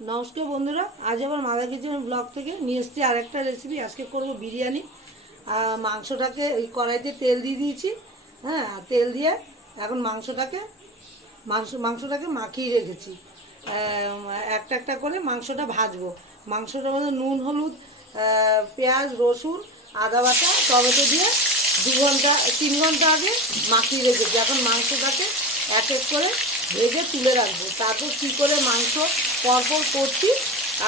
নমস্কার বন্ধুরা, আজ আবার মাদার কিচেন ব্লগ থেকে নিয়ে এসেছি আরেকটা রেসিপি। আজকে করব বিরিয়ানি। মাংসটাকে ওই কড়াইতে তেল দিয়ে দিয়েছি। হ্যাঁ, তেল দিয়ে এখন মাংসটাকে মাখিয়ে রেখেছি। একটা একটা করে মাংসটা ভাজবো। মাংসটার মধ্যে নুন, হলুদ, পেঁয়াজ, রসুন, আদা বাটা, টমেটো দিয়ে 3 ঘন্টা আগে মাখিয়ে রেখেছি। এখন মাংসটাকে এক এক করে ভেজে তুলে রাখবো। তারপর কী করে মাংস পরপর করছি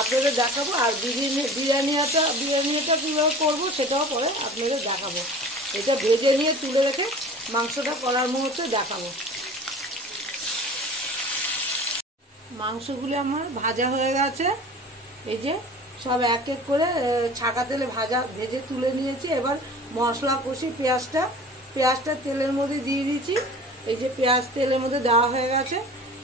আপনাদের দেখাবো। আর বিরিয়ানিটা কীভাবে করবো সেটাও পরে আপনাদের দেখাবো। এটা ভেজে নিয়ে তুলে রেখে মাংসটা করার মুহূর্তে দেখাবো। মাংসগুলি আমার ভাজা হয়ে গেছে। এই যে সব এক এক করে ছাকা তেলে ভেজে তুলে নিয়েছি। এবার মশলা কষি পেঁয়াজটা তেলের মধ্যে দিয়ে দিয়েছি। এই যে পেঁয়াজ তেলের মধ্যে দেওয়া হয়ে গেছে।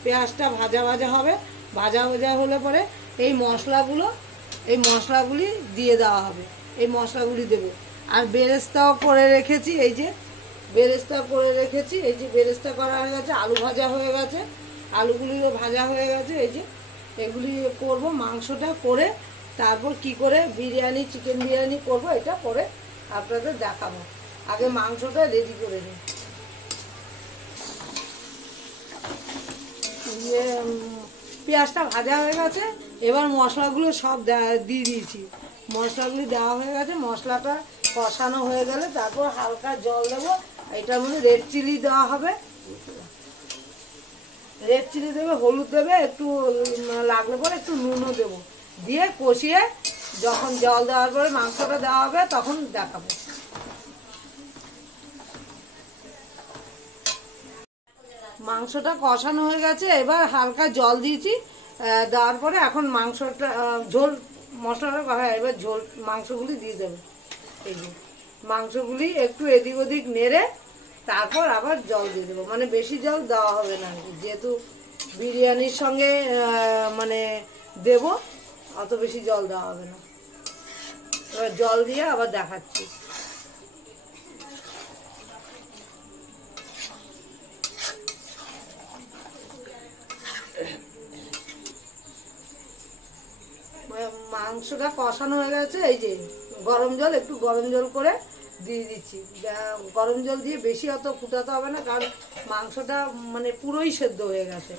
পেঁয়াজটা ভাজা হবে। ভাজা হলে পরে এই মশলাগুলি দিয়ে দেওয়া হবে। এই মশলাগুলি দেবো। আর বেরেস্তাও করে রেখেছি। এই যে বেরেস্তা করা হয়ে গেছে। আলু ভাজা হয়ে গেছে। আলুগুলিও ভাজা হয়ে গেছে। এই যে এগুলি করব। মাংসটা করে তারপর কি করে চিকেন বিরিয়ানি করব এটা পরে আপনাদের দেখাবো। আগে মাংসটা রেডি করে নিই। পেঁয়াজটা ভাজা হয়ে গেছে। এবার মশলাগুলো সব দিয়ে দিয়েছি। মশলাগুলি দেওয়া হয়ে গেছে। মশলাটা কষানো হয়ে গেলে তারপর হালকা জল দেবো। এটার মধ্যে রেড চিলি দেওয়া হবে। রেড চিলি দেবে, হলুদ দেবে, একটু লাগলে পরে একটু নুনও দেবো। দিয়ে কষিয়ে যখন জল দেওয়ার পরে মাংসটা দেওয়া হবে তখন দেখাবো। মাংসটা কষানো হয়ে গেছে। এবার হালকা জল দিয়েছি। দেওয়ার পরে এখন মাংসটা মশলাটা কষা। এবার মাংসগুলি দিয়ে দেবে। এই যে মাংসগুলি একটু এদিক ওদিক নেড়ে তারপর আবার জল দিয়ে দেবো। মানে বেশি জল দেওয়া হবে না, যেহেতু বিরিয়ানির সঙ্গে দেবো, অত বেশি জল দেওয়া হবে না। এবার জল দিয়ে আবার দেখাচ্ছি। মাংসটা কষানো হয়ে গেছে। এই যে একটু গরম জল করে দিয়ে দিচ্ছি। গরম জল দিয়ে বেশি অত ফুটাতে হবে না, কারণ মাংসটা পুরোই সেদ্ধ হয়ে গেছে।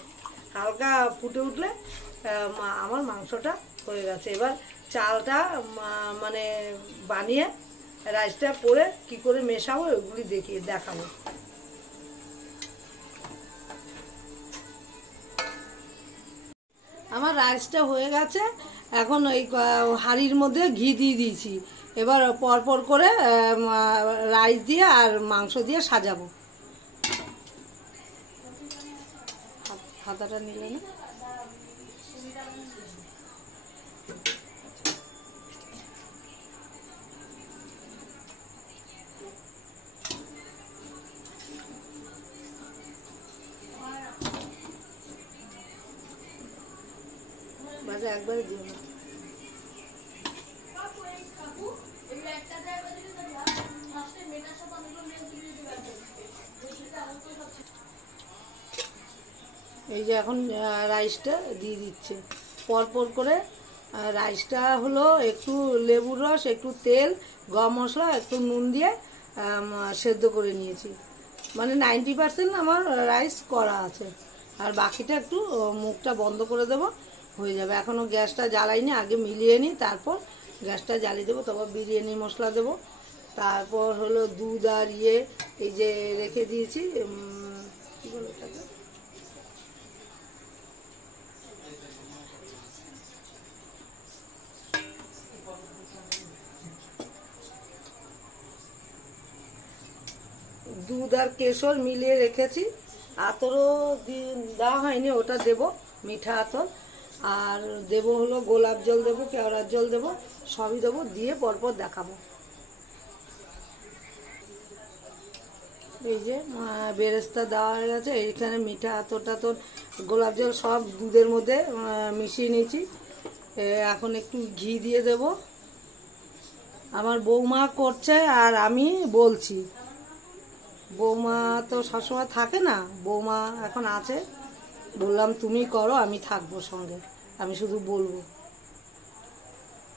হালকা ফুটে উঠলে আমার মাংসটা হয়ে গেছে। এবার চালটা বানিয়ে রাইসটা করে কি করে মেশাবো ওইগুলি দেখাবো। আমার রাইসটা হয়ে গেছে। এখন ওই হাঁড়ির মধ্যে ঘি দিয়ে দিয়েছি। এবার পরপর করে রাইস দিয়ে আর মাংস দিয়ে সাজাবো। হাতাটা নিলে না? বাজে একবারে দিও না। এই যে এখন রাইসটা দিয়ে দিচ্ছে পরপর করে। রাইসটা হলো একটু লেবুর রস, একটু তেল, গরম মশলা, একটু নুন দিয়ে সেদ্ধ করে নিয়েছি। 90% আমার রাইস করা আছে। আর বাকিটা একটু মুখটা বন্ধ করে দেবো, হয়ে যাবে। এখনও গ্যাসটা জ্বালাইনি, আগে মিলিয়ে নিই, তারপর গ্যাসটা জ্বালিয়ে দেবো। তারপর বিরিয়ানি মশলা দেবো। তারপর হলো দুধ আর এই যে রেখে দিয়েছি, কী বলে এটাকে, দুধ আর কেশর মিলিয়ে রেখেছি। আতরও দেওয়া হয়নি, ওটা দেব, মিঠা আতর। আর দেবো হলো গোলাপ জল দেবো, কেওড়ার জল দেবো, সবই দেবো। দিয়ে পরপর দেখাবো। এই যে বেরেস্তা দেওয়া হয়ে গেছে। এইখানে মিঠা আতর টাতর, গোলাপ জল সব দুধের মধ্যে মিশিয়ে নিয়েছি। এখন একটু ঘি দিয়ে দেব। আমার বৌমা করছে আর আমি বলছি। বৌমা তো সবসময় থাকে না, বৌমা এখন আছে। বললাম তুমি করো, আমি থাকবো সঙ্গে। আমি শুধু বলবো।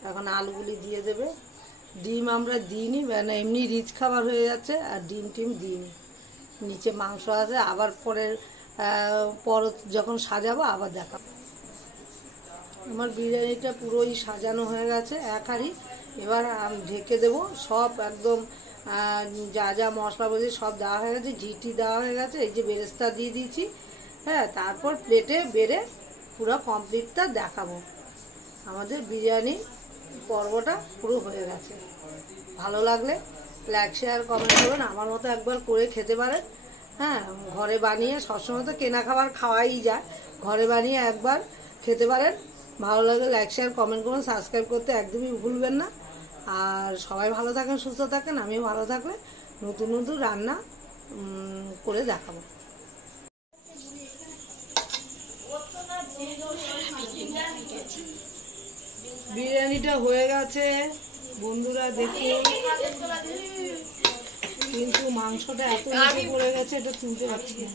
এখন আলুগুলি দিয়ে দেবে। ডিম আমরা দিইনি, মানে এমনি রিচ খাবার হয়ে যাচ্ছে, আর ডিম টিম দিইনি। নিচে মাংস আছে, আবার পরের পরত যখন সাজাবো আবার দেখাবো। আমার বিরিয়ানিটা পুরোই সাজানো হয়ে গেছে এক হাঁড়ি। এবার আমি ঢেকে দেবো। সব একদম যা যা মশলা বলছি সব দেওয়া হয়ে গেছে, ঘিটি দেওয়া হয়ে গেছে, এই যে বেরেস্তা দিয়ে দিয়েছি। হ্যাঁ, তারপর প্লেটে বেড়ে পুরো কমপ্লিটটা দেখাবো। আমাদের বিরিয়ানি পর্বটা পুরো হয়ে গেছে। ভালো লাগলে লাইক শেয়ার কমেন্ট করবেন, আমার মতো একবার করে খেতে পারেন। হ্যাঁ, ঘরে বানিয়ে, সবসময় তো কেনা খাবার খাওয়াই যায়, ঘরে বানিয়ে একবার খেতে পারেন। ভালো লাগলে লাইক শেয়ার কমেন্ট করুন, সাবস্ক্রাইব করতে একদমই ভুলবেন না। আর সবাই ভালো থাকেন, সুস্থ থাকেন। আমিও ভালো থাকলে নতুন নতুন রান্না করে দেখাবো। বিরিয়ানিটা হয়ে গেছে বন্ধুরা, দেখুন। কিন্তু মাংসটা এত নিচে পড়ে গেছে, এটা তুলতে পারছি না।